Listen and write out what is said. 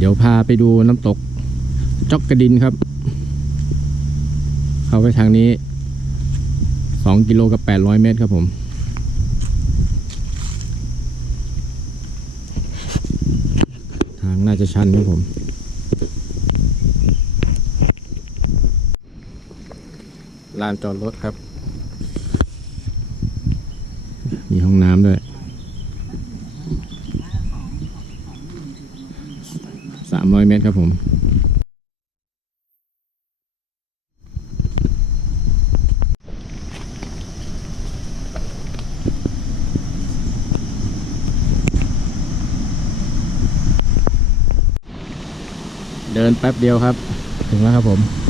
เดี๋ยวพาไปดูน้ำตกจอกกระดินครับ เข้าไปทางนี้2กิโลกับ800เมตรครับผม ทางน่าจะชันครับผม ลานจอดรถครับ มีห้องน้ำด้วย สามร้อยเมตรครับผม เดินแป๊บเดียวครับ ถึงแล้วครับผม